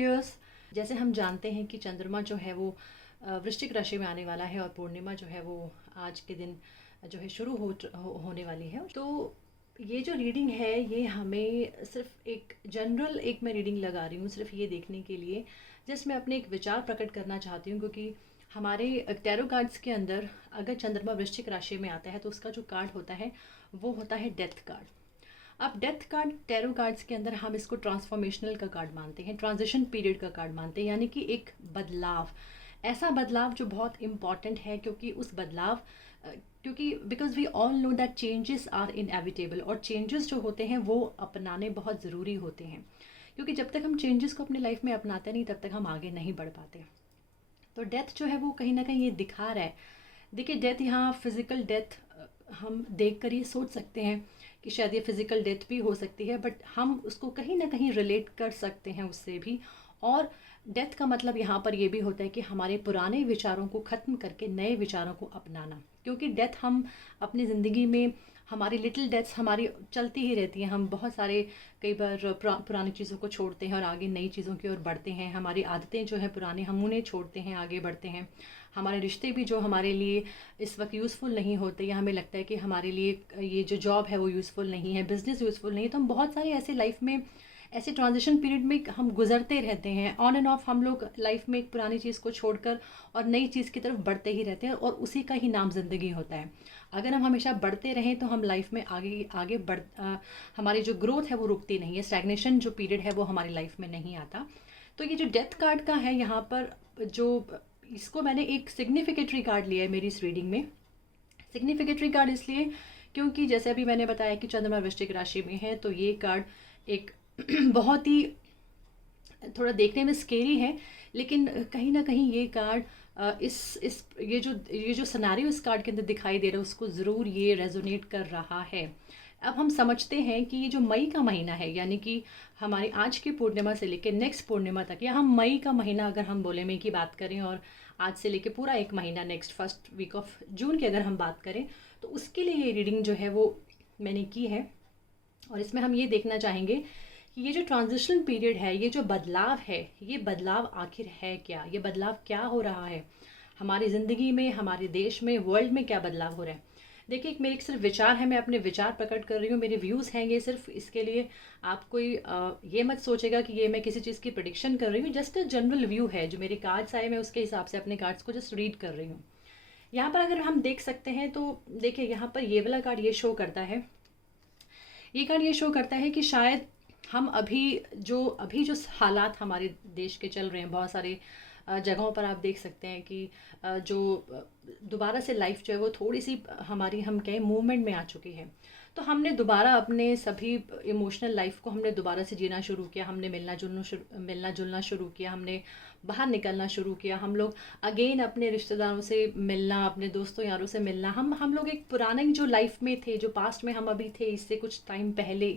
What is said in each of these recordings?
Viewers, जैसे हम जानते हैं कि चंद्रमा जो है वो वृश्चिक राशि में आने वाला है और पूर्णिमा जो है वो आज के दिन जो है शुरू होने वाली है। तो ये जो रीडिंग है ये हमें सिर्फ एक जनरल एक मैं रीडिंग लगा रही हूँ सिर्फ ये देखने के लिए, जस्ट मैं अपने एक विचार प्रकट करना चाहती हूँ, क्योंकि हमारे टैरो कार्ड्स के अंदर अगर चंद्रमा वृश्चिक राशि में आता है तो उसका जो कार्ड होता है वो होता है डेथ कार्ड। अब डेथ कार्ड टैरो कार्ड्स के अंदर हम इसको ट्रांसफॉर्मेशनल का कार्ड मानते हैं, ट्रांजिशन पीरियड का कार्ड मानते हैं, यानी कि एक बदलाव, ऐसा बदलाव जो बहुत इम्पॉर्टेंट है, क्योंकि उस बदलाव क्योंकि because we all know that changes are inevitable, और चेंजेस जो होते हैं वो अपनाने बहुत ज़रूरी होते हैं, क्योंकि जब तक हम चेंजेस को अपनी लाइफ में अपनाते नहीं तब तक हम आगे नहीं बढ़ पाते। तो डेथ जो है वो कहीं ना कहीं ये दिखा रहा है। देखिए डेथ, यहाँ फिज़िकल डेथ हम देख कर ये सोच सकते हैं कि शायद ये फिज़िकल डेथ भी हो सकती है, बट हम उसको कहीं ना कहीं रिलेट कर सकते हैं उससे भी। और डेथ का मतलब यहाँ पर ये भी होता है कि हमारे पुराने विचारों को ख़त्म करके नए विचारों को अपनाना, क्योंकि डेथ हम अपनी ज़िंदगी में हमारी लिटिल डेथ्स हमारी चलती ही रहती हैं। हम बहुत सारे कई बार पुरानी चीज़ों को छोड़ते हैं और आगे नई चीज़ों की ओर बढ़ते हैं। हमारी आदतें जो हैं पुरानी हम उन्हें छोड़ते हैं, आगे बढ़ते हैं। हमारे रिश्ते भी जो हमारे लिए इस वक्त यूज़फुल नहीं होते, या हमें लगता है कि हमारे लिए ये जो जॉब है वो यूज़फुल नहीं है, बिज़नेस यूज़फुल नहीं है, तो हम बहुत सारे ऐसे लाइफ में ऐसे ट्रांजिशन पीरियड में हम गुजरते रहते हैं। ऑन एंड ऑफ हम लोग लाइफ में एक पुरानी चीज़ को छोड़कर और नई चीज़ की तरफ बढ़ते ही रहते हैं, और उसी का ही नाम ज़िंदगी होता है। अगर हम हमेशा बढ़ते रहें तो हम लाइफ में आगे आगे हमारी जो ग्रोथ है वो रुकती नहीं है, स्टैग्नेशन जो पीरियड है वो हमारी लाइफ में नहीं आता। तो ये जो डेथ कार्ड का है यहाँ पर, जो इसको मैंने एक सिग्निफिकेटरी कार्ड लिया है मेरी इस रीडिंग में। सिग्निफिकेटरी कार्ड इसलिए क्योंकि जैसे अभी मैंने बताया कि चंद्रमा वृश्चिक राशि में है, तो ये कार्ड एक बहुत ही थोड़ा देखने में स्केरी है, लेकिन कहीं ना कहीं ये कार्ड इस ये जो सिनेरियो इस कार्ड के अंदर दिखाई दे रहा है उसको ज़रूर ये रेजोनेट कर रहा है। अब हम समझते हैं कि ये जो मई का महीना है, यानी कि हमारी आज की पूर्णिमा से लेकर नेक्स्ट पूर्णिमा तक, या हम मई का महीना अगर हम बोले मई की बात करें, और आज से लेकर पूरा एक महीना next first week of June की अगर हम बात करें, तो उसके लिए ये रीडिंग जो है वो मैंने की है। और इसमें हम ये देखना चाहेंगे कि ये जो ट्रांजिशन पीरियड है, ये जो बदलाव है, ये बदलाव आखिर है क्या, ये बदलाव क्या हो रहा है हमारी ज़िंदगी में, हमारे देश में, वर्ल्ड में क्या बदलाव हो रहा है। देखिए एक मेरे एक सिर्फ विचार है, मैं अपने विचार प्रकट कर रही हूँ, मेरे व्यूज़ हैं ये सिर्फ, इसके लिए आप कोई ये मत सोचेगा कि ये मैं किसी चीज़ की प्रेडिक्शन कर रही हूँ, जस्ट अ जनरल व्यू है। जो मेरे कार्ड्स आए मैं उसके हिसाब से अपने कार्ड्स को जस्ट रीड कर रही हूँ। यहाँ पर अगर हम देख सकते हैं तो देखिए यहाँ पर ये वाला कार्ड ये शो करता है, ये कार्ड ये शो करता है कि शायद हम अभी जो हालात हमारे देश के चल रहे हैं, बहुत सारे जगहों पर आप देख सकते हैं कि जो दोबारा से लाइफ जो है वो थोड़ी सी हमारी हम कहें मूवमेंट में आ चुकी है। तो हमने दोबारा अपने सभी इमोशनल लाइफ को हमने दोबारा से जीना शुरू किया, हमने मिलना जुलना शुरू किया, हमने बाहर निकलना शुरू किया, हम लोग अगेन अपने रिश्तेदारों से मिलना, अपने दोस्तों यारों से मिलना, हम लोग एक पुराने जो लाइफ में थे, जो पास्ट में हम अभी थे, इससे कुछ टाइम पहले,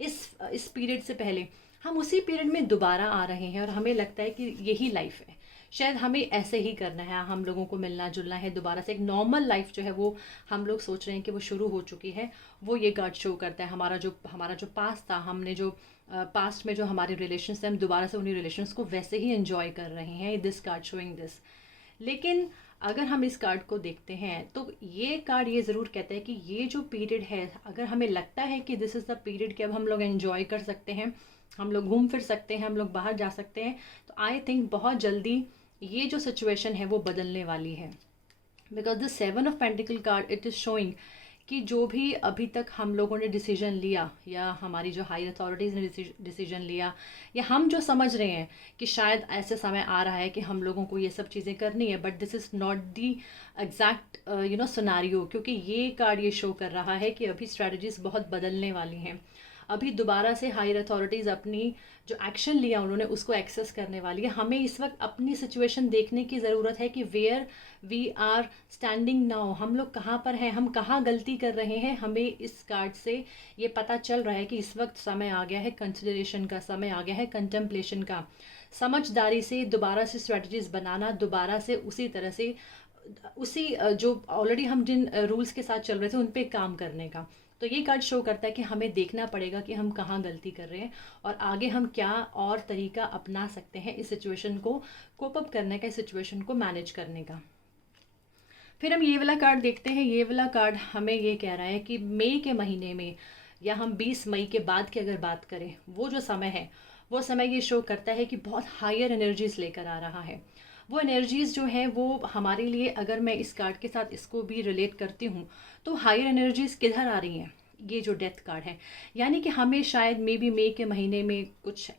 इस पीरियड से पहले हम उसी पीरियड में दोबारा आ रहे हैं, और हमें लगता है कि यही लाइफ है, शायद हमें ऐसे ही करना है, हम लोगों को मिलना जुलना है दोबारा से, एक नॉर्मल लाइफ जो है वो हम लोग सोच रहे हैं कि वो शुरू हो चुकी है। वो ये कार्ड शो करता है हमारा जो पास्ट था, हमने जो पास्ट में जो हमारे रिलेशंस थे, हम दोबारा से उन्हीं रिलेशंस को वैसे ही एंजॉय कर रहे हैं। This card showing this. लेकिन अगर हम इस कार्ड को देखते हैं तो ये कार्ड ये ज़रूर कहता है कि ये जो पीरियड है, अगर हमें लगता है कि दिस इज़ द पीरियड कि अब हम लोग एंजॉय कर सकते हैं, हम लोग घूम फिर सकते हैं, हम लोग बाहर जा सकते हैं, तो आई थिंक बहुत जल्दी ये जो सिचुएशन है वो बदलने वाली है। Because the 7 of pentacle card it is showing कि जो भी अभी तक हम लोगों ने डिसीजन लिया, या हमारी जो हाई अथॉरिटीज़ ने डिसीजन लिया, या हम जो समझ रहे हैं कि शायद ऐसे समय आ रहा है कि हम लोगों को ये सब चीज़ें करनी है, but this is not the exact scenario, क्योंकि ये कार्ड ये शो कर रहा है कि अभी स्ट्रैटेजीज बहुत बदलने वाली हैं। अभी दोबारा से हायर अथॉरिटीज़ अपनी जो एक्शन लिया उन्होंने उसको एक्सेस करने वाली है। हमें इस वक्त अपनी सिचुएशन देखने की ज़रूरत है कि where we are standing now, हम लोग कहाँ पर हैं, हम कहाँ गलती कर रहे हैं। हमें इस कार्ड से ये पता चल रहा है कि इस वक्त समय आ गया है कंसिडरेशन का, समय आ गया है कंटेम्पलेशन का, समझदारी से दोबारा से स्ट्रेटजीज बनाना, दोबारा से उसी तरह से जो ऑलरेडी हम जिन रूल्स के साथ चल रहे थे उन पे काम करने का। तो ये कार्ड शो करता है कि हमें देखना पड़ेगा कि हम कहाँ गलती कर रहे हैं और आगे हम क्या और तरीका अपना सकते हैं इस सिचुएशन को कोप अप करने का, इस सिचुएशन को मैनेज करने का। फिर हम ये वाला कार्ड देखते हैं। ये वाला कार्ड हमें ये कह रहा है कि मई के महीने में, या हम 20 मई के बाद की अगर बात करें, वो जो समय है, वो समय ये शो करता है कि बहुत हायर एनर्जीज लेकर आ रहा है। वो एनर्जीज जो है वो हमारे लिए, अगर मैं इस कार्ड के साथ इसको भी रिलेट करती हूँ, तो हायर एनर्जीज किधर आ रही हैं? ये जो डेथ कार्ड है, यानी कि हमें शायद मे बी मई के महीने में कुछ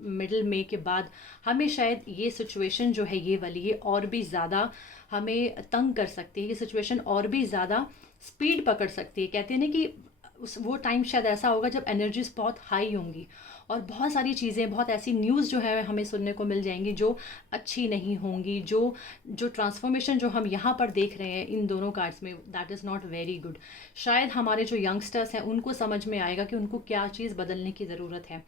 मिडिल मई के बाद हमें शायद ये सिचुएशन जो है ये वाली, ये और भी ज़्यादा हमें तंग कर सकती है। ये सिचुएशन और भी ज़्यादा स्पीड पकड़ सकती है। कहते हैं ना कि उस वो टाइम शायद ऐसा होगा जब एनर्जीज बहुत हाई होंगी और बहुत सारी चीज़ें, बहुत ऐसी न्यूज़ जो है हमें सुनने को मिल जाएंगी जो अच्छी नहीं होंगी। जो जो ट्रांसफॉर्मेशन जो हम यहाँ पर देख रहे हैं इन दोनों कार्ड्स में, that is not very good. शायद हमारे जो यंगस्टर्स हैं उनको समझ में आएगा कि उनको क्या चीज़ बदलने की ज़रूरत है।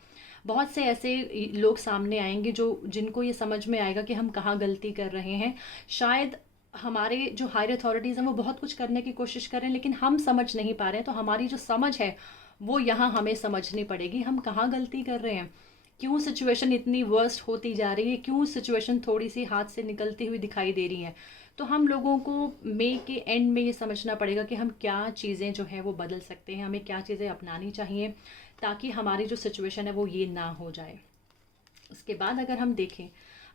बहुत से ऐसे लोग सामने आएंगे जो जिनको ये समझ में आएगा कि हम कहाँ गलती कर रहे हैं। शायद हमारे जो हायर अथॉरिटीज़ हैं वो बहुत कुछ करने की कोशिश कर रहे हैं, लेकिन हम समझ नहीं पा रहे हैं। तो हमारी जो समझ है वो यहाँ हमें समझनी पड़ेगी, हम कहाँ गलती कर रहे हैं, क्यों सिचुएशन इतनी वर्स्ट होती जा रही है, क्यों सिचुएशन थोड़ी सी हाथ से निकलती हुई दिखाई दे रही है। तो हम लोगों को मई के एंड में ये समझना पड़ेगा कि हम क्या चीज़ें जो है वो बदल सकते हैं, हमें क्या चीज़ें अपनानी चाहिए ताकि हमारी जो सिचुएशन है वो ये ना हो जाए। उसके बाद अगर हम देखें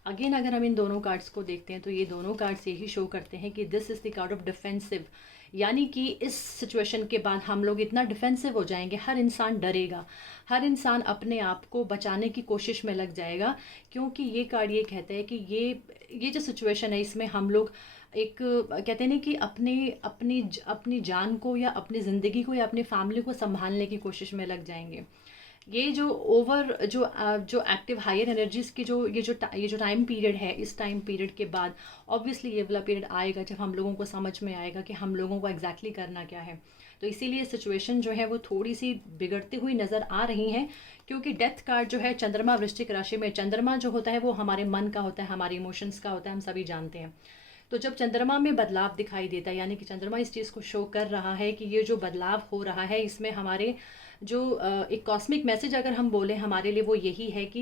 अगेन, अगर हम इन दोनों कार्ड्स को देखते हैं तो ये दोनों कार्ड्स यही शो करते हैं कि this is the card of defensive, यानी कि इस सिचुएशन के बाद हम लोग इतना डिफेंसिव हो जाएंगे, हर इंसान डरेगा, हर इंसान अपने आप को बचाने की कोशिश में लग जाएगा। क्योंकि ये कार्ड ये कहता है कि ये जो सिचुएशन है इसमें हम लोग एक कहते हैं ना कि अपने अपनी अपनी जान को या अपनी ज़िंदगी को या अपनी फैमिली को संभालने की कोशिश में लग जाएंगे। ये जो जो एक्टिव हायर एनर्जीज की ये जो टाइम पीरियड है, इस टाइम पीरियड के बाद ऑब्वियसली ये वाला पीरियड आएगा जब हम लोगों को समझ में आएगा कि हम लोगों को एग्जैक्टली करना क्या है। तो इसीलिए सिचुएशन जो है वो थोड़ी सी बिगड़ती हुई नज़र आ रही है, क्योंकि डेथ कार्ड जो है चंद्रमा वृश्चिक राशि में, चंद्रमा जो होता है वो हमारे मन का होता है, हमारे इमोशंस का होता है, हम सभी जानते हैं। तो जब चंद्रमा में बदलाव दिखाई देता है, यानी कि चंद्रमा इस चीज़ को शो कर रहा है कि ये जो बदलाव हो रहा है इसमें हमारे जो एक कॉस्मिक मैसेज अगर हम बोलें हमारे लिए, वो यही है कि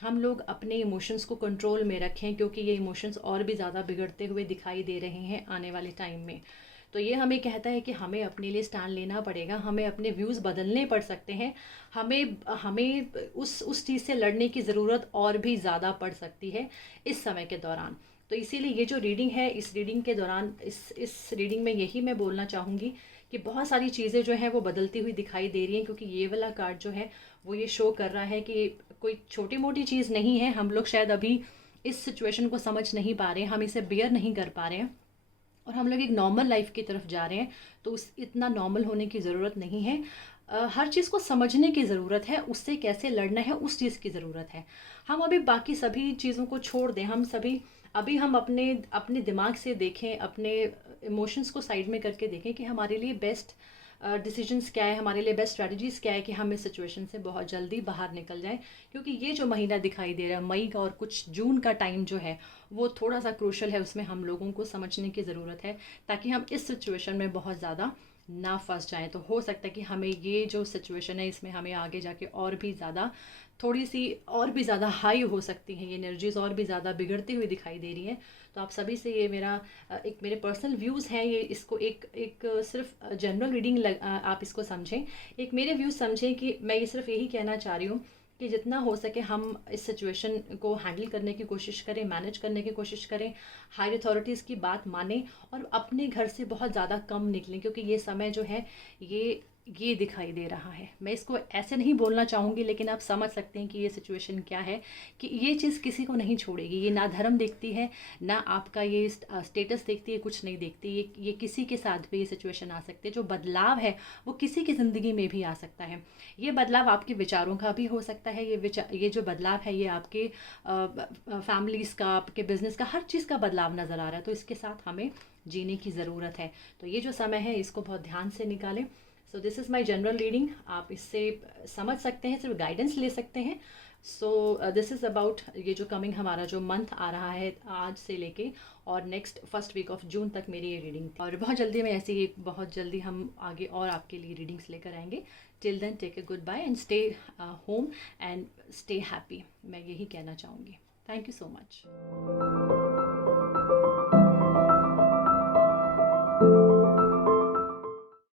हम लोग अपने इमोशंस को कंट्रोल में रखें, क्योंकि ये इमोशंस और भी ज़्यादा बिगड़ते हुए दिखाई दे रहे हैं आने वाले टाइम में। तो ये हमें कहता है कि हमें अपने लिए स्टैंड लेना पड़ेगा, हमें अपने व्यूज़ बदलने पड़ सकते हैं, हमें हमें उस चीज़ से लड़ने की ज़रूरत और भी ज़्यादा पड़ सकती है इस समय के दौरान। तो इसीलिए ये जो रीडिंग है, इस रीडिंग के दौरान इस रीडिंग में यही मैं बोलना चाहूँगी कि बहुत सारी चीज़ें जो हैं वो बदलती हुई दिखाई दे रही हैं, क्योंकि ये वाला कार्ड जो है वो ये शो कर रहा है कि कोई छोटी मोटी चीज़ नहीं है। हम लोग शायद अभी इस सिचुएशन को समझ नहीं पा रहे हैं, हम इसे बेयर नहीं कर पा रहे हैं और हम लोग एक नॉर्मल लाइफ की तरफ जा रहे हैं। तो उस इतना नॉर्मल होने की ज़रूरत नहीं है। हर चीज़ को समझने की ज़रूरत है, उससे कैसे लड़ना है उस चीज़ की ज़रूरत है। हम अभी बाकी सभी चीज़ों को छोड़ दें, हम सभी अभी हम अपने अपने दिमाग से देखें, अपने इमोशंस को साइड में करके देखें कि हमारे लिए बेस्ट डिसीजंस क्या है, हमारे लिए बेस्ट स्ट्रैटेजीज़ क्या है कि हम इस सिचुएशन से बहुत जल्दी बाहर निकल जाएं। क्योंकि ये जो महीना दिखाई दे रहा है मई का और कुछ जून का टाइम जो है वो थोड़ा सा क्रूशल है, उसमें हम लोगों को समझने की ज़रूरत है ताकि हम इस सिचुएशन में बहुत ज़्यादा ना फंस जाएं। तो हो सकता है कि हमें ये जो सिचुएशन है इसमें हमें आगे जाके और भी ज़्यादा थोड़ी सी और भी ज़्यादा हाई हो सकती हैं, ये एनर्जीज़ और भी ज़्यादा बिगड़ती हुई दिखाई दे रही हैं। तो आप सभी से ये मेरा एक मेरे पर्सनल व्यूज़ हैं, ये इसको एक सिर्फ जनरल रीडिंग आप इसको समझें, एक मेरे व्यूज़ समझें कि मैं ये सिर्फ यही कहना चाह रही हूँ कि जितना हो सके हम इस सिचुएशन को हैंडल करने की कोशिश करें, मैनेज करने की कोशिश करें, हायर अथॉरिटीज़ की बात मानें और अपने घर से बहुत ज़्यादा कम निकलें, क्योंकि ये समय जो है ये दिखाई दे रहा है। मैं इसको ऐसे नहीं बोलना चाहूँगी, लेकिन आप समझ सकते हैं कि ये सिचुएशन क्या है, कि ये चीज़ किसी को नहीं छोड़ेगी। ये ना धर्म देखती है, ना आपका ये स्टेटस देखती है, कुछ नहीं देखती। ये किसी के साथ भी ये सिचुएशन आ सकती है। जो बदलाव है वो किसी की ज़िंदगी में भी आ सकता है। ये बदलाव आपके विचारों का भी हो सकता है, ये जो बदलाव है ये आपके फैमिलीज़ का, आपके बिजनेस का, हर चीज़ का बदलाव नज़र आ रहा है। तो इसके साथ हमें जीने की ज़रूरत है। तो ये जो समय है इसको बहुत ध्यान से निकालें। So this is my general reading. आप इससे समझ सकते हैं, सिर्फ गाइडेंस ले सकते हैं, सो दिस इज़ अबाउट ये जो कमिंग हमारा जो मंथ आ रहा है आज से लेके और next first week of June तक मेरी ये रीडिंग थी, और बहुत जल्दी मैं ऐसे ही बहुत जल्दी हम आगे और आपके लिए रीडिंग्स लेकर आएंगे। Till then take a goodbye and stay home and stay happy, मैं यही कहना चाहूँगी। Thank you so much.